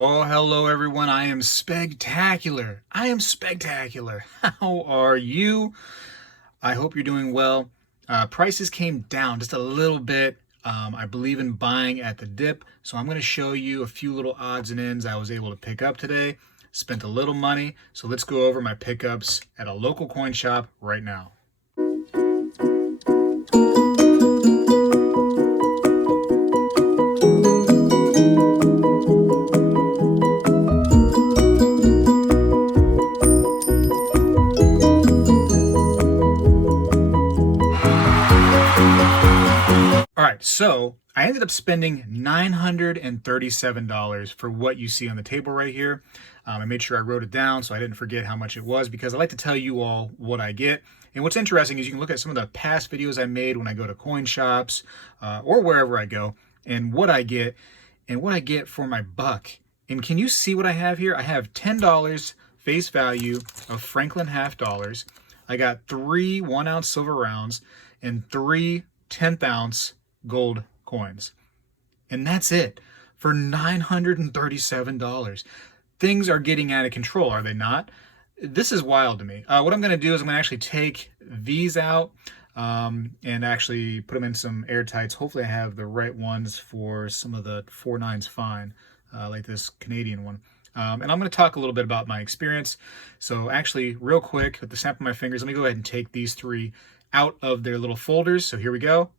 Oh, hello everyone. I am Spegtacular. I am Spegtacular. How are you? I hope you're doing well. Prices came down just a little bit. I believe in buying at the dip, so I'm going to show you a few little odds and ends I was able to pick up today. Spent a little money, so let's go over my pickups at a local coin shop right now. All right, so I ended up spending $937 for what you see on the table right here. I made sure I wrote it down so I didn't forget how much it was because I like to tell you all what I get. And what's interesting is you can look at some of the past videos I made when I go to coin shops or wherever I go and what I get for my buck. And can you see what I have here? I have $10 face value of Franklin half dollars. I got 3 1-ounce silver rounds and 3 10th ounce gold coins. And that's it for $937. Things are getting out of control, are they not? This is wild to me. What I'm going to do is I'm going to actually take these out and actually put them in some airtights. Hopefully I have the right ones for some of the 4.9s fine, like this Canadian one. And I'm going to talk a little bit about my experience. So actually, real quick, with the snap of my fingers, let me go ahead and take these 3 out of their little folders. So here we go.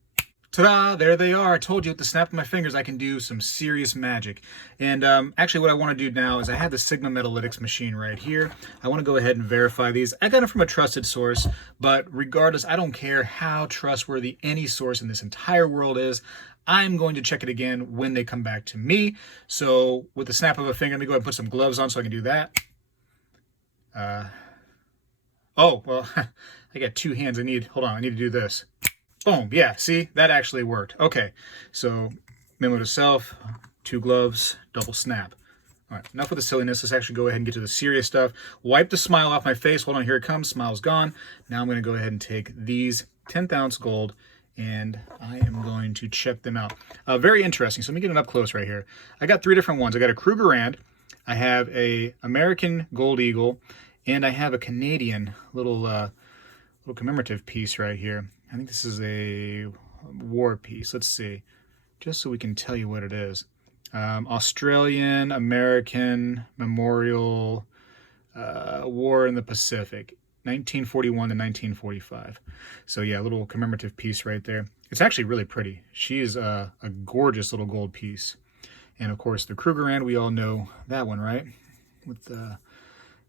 Ta-da! There they are. I told you with the snap of my fingers I can do some serious magic. And actually what I want to do now is I have the Sigma Metalytics machine right here. I want to go ahead and verify these. I got them from a trusted source, but regardless, I don't care how trustworthy any source in this entire world is. I'm going to check it again when they come back to me. So with the snap of a finger, let me go ahead and put some gloves on so I can do that. Oh, well, I got 2 hands. Hold on, I need to do this. Boom, yeah, see, that actually worked. Okay, so memo to self, 2 gloves, double snap. All right, enough with the silliness. Let's actually go ahead and get to the serious stuff. Wipe the smile off my face. Hold on, here it comes. Smile's gone. Now I'm going to go ahead and take these 10th ounce gold, and I am going to check them out. Very interesting. So let me get it up close right here. I got 3 different ones. I got a Krugerrand, I have a American Gold Eagle, and I have a Canadian little commemorative piece right here. I think this is a war piece. Let's see, just so we can tell you what it is. Australian American Memorial War in the Pacific, 1941 to 1945. So yeah, a little commemorative piece right there. It's actually really pretty. She is a gorgeous little gold piece. And of course the Krugerrand, we all know that one, right? With the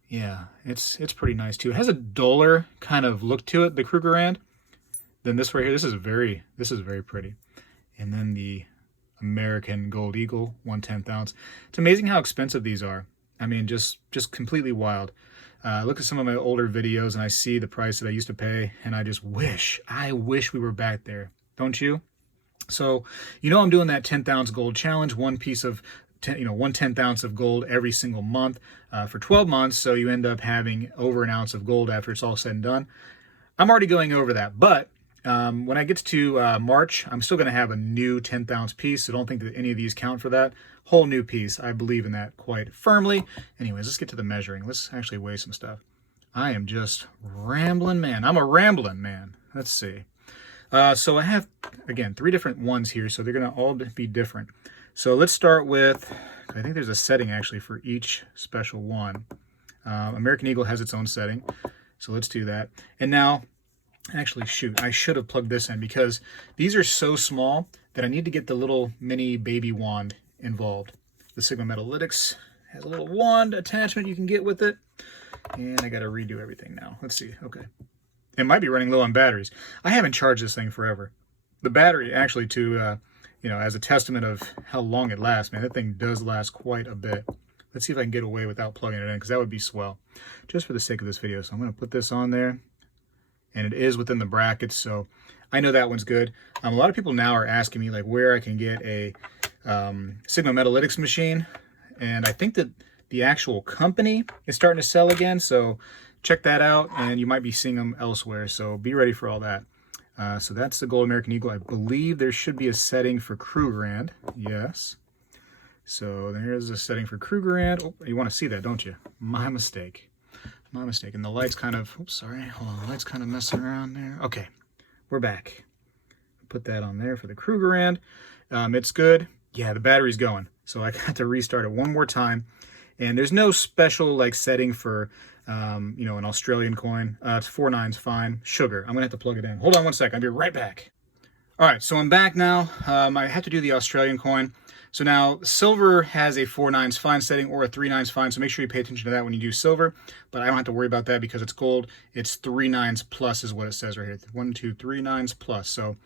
yeah, it's pretty nice too. It has a duller kind of look to it, the Krugerrand. Then this right here, this is very pretty. And then the American Gold Eagle, 1/10 ounce. It's amazing how expensive these are. I mean, just completely wild. Look at some of my older videos and I see the price that I used to pay, and I just I wish we were back there. Don't you? So, I'm doing that 10th ounce gold challenge, one piece of 1/10 ounce of gold every single month for 12 months. So you end up having over an ounce of gold after it's all said and done. I'm already going over that, but when I get to March, I'm still going to have a new 10th ounce piece. So don't think that any of these count for that. Whole new piece. I believe in that quite firmly. Anyways, let's get to the measuring. Let's actually weigh some stuff. I am just rambling, man. I'm a rambling man. Let's see. So I have, again, 3 different ones here. So they're going to all be different. So let's start with, I think there's a setting actually for each special one. American Eagle has its own setting. So let's do that. And now, actually, shoot, I should have plugged this in because these are so small that I need to get the little mini baby wand involved. The Sigma Metalytics has a little wand attachment you can get with it. And I got to redo everything now. Let's see. Okay. It might be running low on batteries. I haven't charged this thing forever. The battery actually as a testament of how long it lasts, man, that thing does last quite a bit. Let's see if I can get away without plugging it in, because that would be swell, just for the sake of this video. So I'm going to put this on there, and it is within the brackets, so I know that one's good. A lot of people now are asking me like where I can get a Sigma Metalytics machine, and I think that the actual company is starting to sell again, so check that out, and you might be seeing them elsewhere, so be ready for all that. So that's the Gold American Eagle. I believe there should be a setting for Krugerrand. Yes. So there's the setting for Krugerrand. Oh, you want to see that, don't you? My mistake. My mistake. And the light's kind of, oops, sorry. Hold on, the light's kind of messing around there. Okay, we're back. Put that on there for the Krugerrand. It's good. Yeah, the battery's going. So I got to restart it one more time. And there's no special like setting for, you know, an Australian coin. It's 4.9's fine. Sugar. I'm going to have to plug it in. Hold on one sec. I'll be right back. All right, so I'm back now. I have to do the Australian coin. So now silver has a 4.9's fine setting or a 3.9's fine, so make sure you pay attention to that when you do silver. But I don't have to worry about that because it's gold. It's 3.9's plus is what it says right here. 1, 2, 3.9's plus. So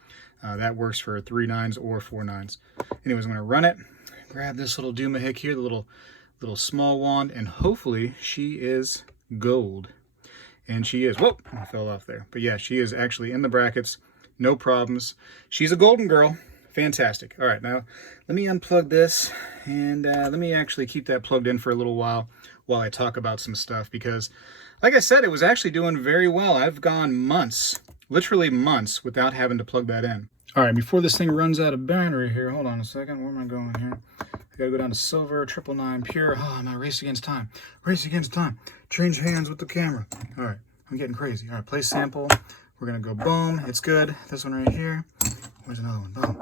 that works for 3.9's or 4.9's. Anyways, I'm going to run it. Grab this little Dumahick here, the little small wand, and hopefully she is gold. And she is. Whoa, I fell off there. But yeah, she is actually in the brackets. No problems. She's a golden girl. Fantastic. All right, now let me unplug this and let me actually keep that plugged in for a little while I talk about some stuff because, like I said, it was actually doing very well. I've gone months, literally months, without having to plug that in. All right, before this thing runs out of battery here, hold on a second. Where am I going here? I gotta go down to silver, 999 pure. Oh, I'm gonna race against time. Race against time. Change hands with the camera. All right, I'm getting crazy. All right, play sample. We're gonna go boom. It's good. This one right here. Where's another one? Boom.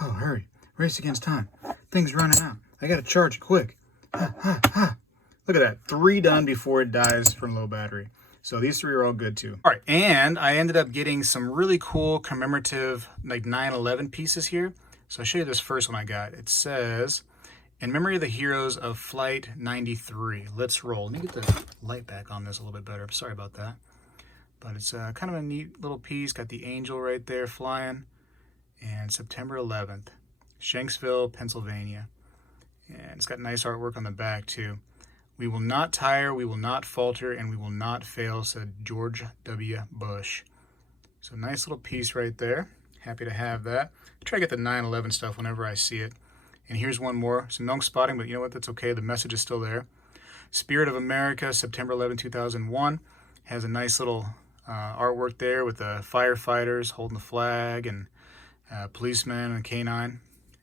Oh, hurry. Race against time. Thing's running out. I gotta charge it quick. Ha, ha, ha. Look at that. 3 done before it dies from low battery. So these 3 are all good too. All right, and I ended up getting some really cool commemorative like 9/11 pieces here. So I'll show you this first one I got. It says, in memory of the heroes of Flight 93. Let's roll. Let me get the light back on this a little bit better. Sorry about that. But it's kind of a neat little piece. Got the angel right there flying. And September 11th, Shanksville, Pennsylvania. And it's got nice artwork on the back too. We will not tire, we will not falter, and we will not fail, said George W. Bush. So nice little piece right there. Happy to have that. I try to get the 9/11 stuff whenever I see it. And here's one more. Some nunk spotting, but you know what? That's okay. The message is still there. Spirit of America, September 11, 2001. Has a nice little artwork there with the firefighters holding the flag and policeman and a canine.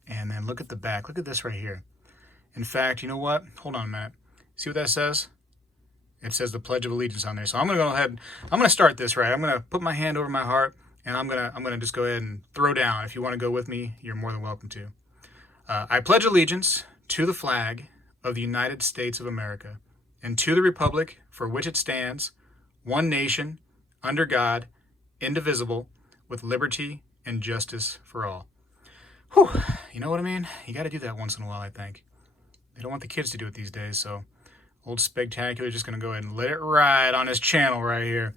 And then look at the back. Look at this right here. In fact, you know what? Hold on a minute. See what that says? It says the Pledge of Allegiance on there. So I'm gonna go ahead. I'm gonna start this right. I'm gonna put my hand over my heart, and I'm gonna just go ahead and throw down. If you want to go with me, you're more than welcome to. I pledge allegiance to the flag of the United States of America, and to the republic for which it stands, one nation, under God, indivisible, with liberty and justice for all. Whew, you know what I mean? You got to do that once in a while, I think. They don't want the kids to do it these days, so old Spegtacular is just going to go ahead and let it ride on his channel right here.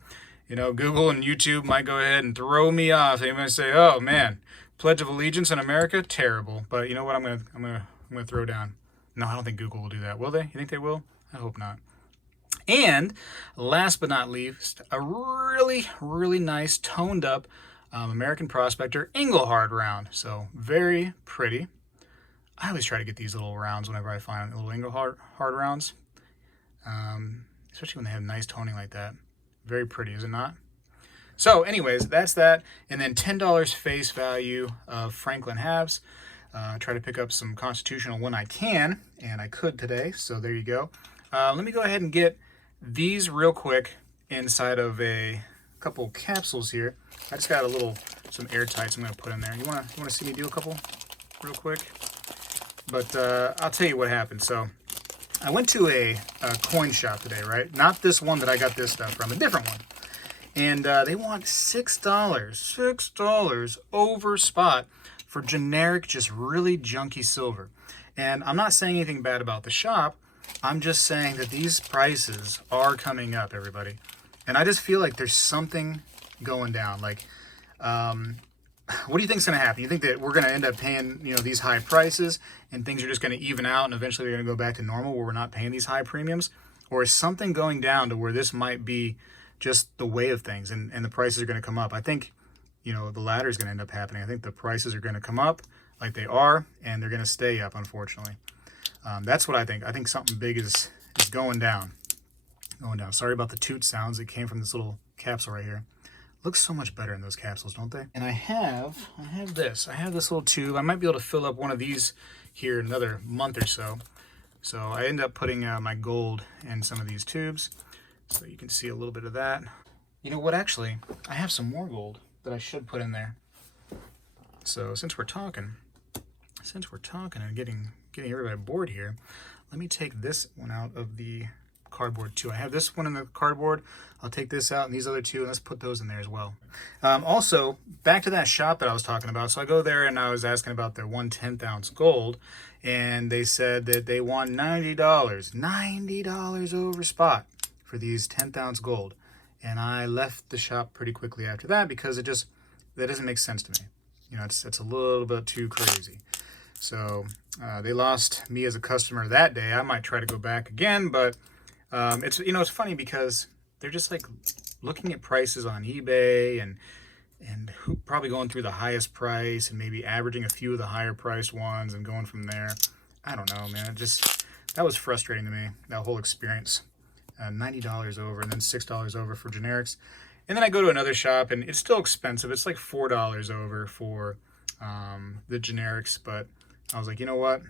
You know, Google and YouTube might go ahead and throw me off. They might say, "Oh man, Pledge of Allegiance in America, terrible." But you know what? I'm gonna throw down. No, I don't think Google will do that. Will they? You think they will? I hope not. And last but not least, a really, really nice toned up American Prospector Engelhard round. So very pretty. I always try to get these little rounds whenever I find little Engelhard rounds, especially when they have nice toning like that. Very pretty, is it not? So anyways, that's that. And then $10 face value of Franklin halves. Try to pick up some Constitutional when I can, and I could today, so there you go. Let me go ahead and get these real quick inside of a couple capsules here. I just got some air tights I'm going to put in there. You want to see me do a couple real quick? But I'll tell you what happened. So I went to a coin shop today, right? Not this one that I got this stuff from, a different one. And they want $6 over spot for generic, just really junky silver. And I'm not saying anything bad about the shop. I'm just saying that these prices are coming up, everybody. And I just feel like there's something going down. Like, what do you think's going to happen? You think that we're going to end up paying, these high prices and things are just going to even out and eventually they're going to go back to normal where we're not paying these high premiums? Or is something going down to where this might be just the way of things and the prices are going to come up? I think, the latter is going to end up happening. I think the prices are going to come up like they are and they're going to stay up, unfortunately. That's what I think. I think something big is going down. Sorry about the toot sounds that came from this little capsule right here. Looks so much better in those capsules, don't they? And I have this. I have this little tube. I might be able to fill up one of these here in another month or so. So I end up putting my gold in some of these tubes, so you can see a little bit of that. You know what, actually, I have some more gold that I should put in there. So since we're talking and getting everybody bored here, let me take this one out of the cardboard too. I have this one in the cardboard. I'll take this out and these other two, and let's put those in there as well. Also, back to that shop that I was talking about. So I go there and I was asking about their 1/10 ounce gold, and they said that they want $90 over spot for these 10th ounce gold. And I left the shop pretty quickly after that because that doesn't make sense to me. You know, it's a little bit too crazy. So they lost me as a customer that day. I might try to go back again, but it's funny because they're just like looking at prices on eBay and who probably going through the highest price and maybe averaging a few of the higher priced ones and going from there. I don't know, man. That was frustrating to me, that whole experience. $90 over and then $6 over for generics. And then I go to another shop and it's still expensive. It's like $4 over for the generics, but I was like, you know what?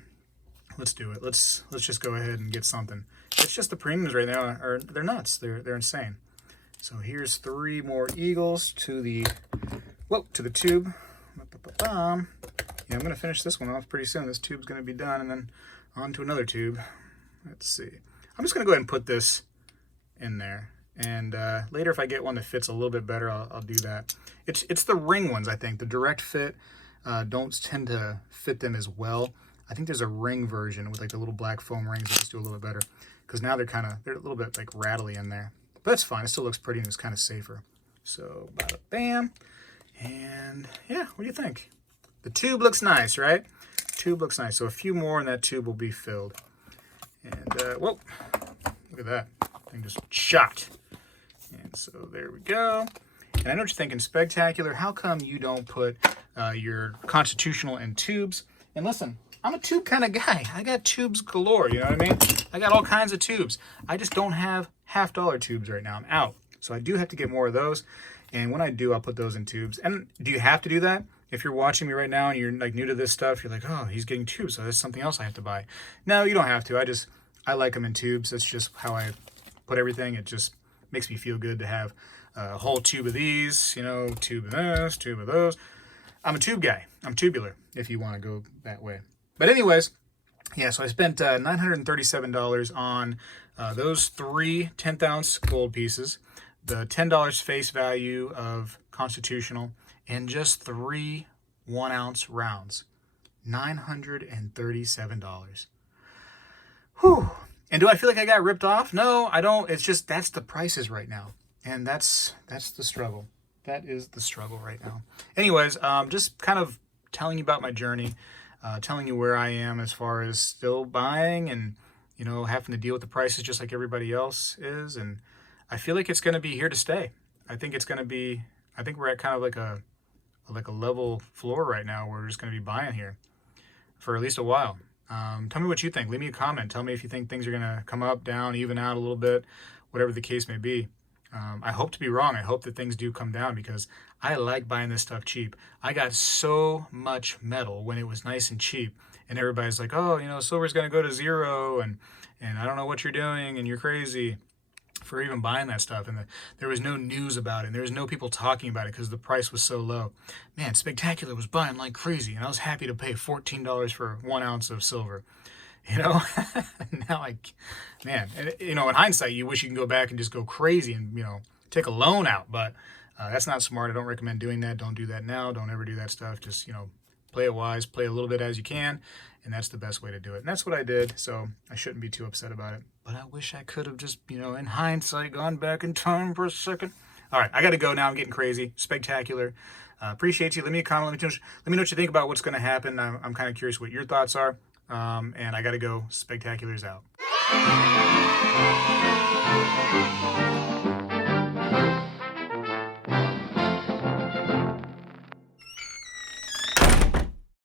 Let's do it. Let's just go ahead and get something. It's just the premiums right now they're nuts. They're insane. So here's 3 more eagles to the tube. Yeah, I'm gonna finish this one off pretty soon. This tube's gonna be done, and then on to another tube. Let's see. I'm just gonna go ahead and put this in there, and later if I get one that fits a little bit better, I'll do that. It's the ring ones, I think. The direct fit don't tend to fit them as well. I think there's a ring version with like the little black foam rings that just do a little bit better, because now they're a little bit like rattly in there. But that's fine. It still looks pretty and it's kind of safer. So bada bam. And yeah, what do you think? The tube looks nice, right? Tube looks nice. So a few more and that tube will be filled. And whoa, look at that. Thing just shot. And so there we go. And I know what you're thinking, Spegtacular, how come you don't put your Constitutional in tubes? And listen, I'm a tube kind of guy. I got tubes galore, you know what I mean? I got all kinds of tubes. I just don't have $half tubes right now. I'm out. So I do have to get more of those. And when I do, I'll put those in tubes. And do you have to do that? If you're watching me right now and you're like new to this stuff, you're like, oh, he's getting tubes, so that's something else I have to buy. No, you don't have to. I like them in tubes. That's just how I put everything. It just makes me feel good to have a whole tube of these, you know, tube of this, tube of those. I'm a tube guy. I'm tubular, if you want to go that way. But anyways, yeah, so I spent $937 on those 3 10th ounce gold pieces, the $10 face value of Constitutional, and just 3 1 ounce rounds. $937. Whew. And do I feel like I got ripped off? No, I don't. It's just that's the prices right now. And that's the struggle. That is the struggle right now. Anyways, just kind of telling you about my journey, telling you where I am as far as still buying and, you know, having to deal with the prices just like everybody else is. And I feel like it's going to be here to stay. I think we're at kind of like a level floor right now where we're just going to be buying here for at least a while. Tell me what you think. Leave me a comment. Tell me if you think things are going to come up, down, even out a little bit, whatever the case may be. I hope to be wrong. I hope that things do come down because I like buying this stuff cheap. I got so much metal when it was nice and cheap, and everybody's like, oh, you know, silver's going to go to 0, and I don't know what you're doing, and you're crazy for even buying that stuff. And there was no news about it, and there was no people talking about it because the price was so low. Man, Spegtacular was buying like crazy, and I was happy to pay $14 for 1 ounce of silver. You know, now you know, in hindsight, you wish you can go back and just go crazy and, you know, take a loan out. But that's not smart. I don't recommend doing that. Don't do that now. Don't ever do that stuff. Just, you know, play it wise, play a little bit as you can. And that's the best way to do it. And that's what I did. So I shouldn't be too upset about it. But I wish I could have just, you know, in hindsight, gone back in time for a second. All right, I got to go now. I'm getting crazy. Spegtacular. Appreciate you. Leave me a comment. Let me know what you think about what's going to happen. I'm kind of curious what your thoughts are. And I gotta go. Spegtacular's out.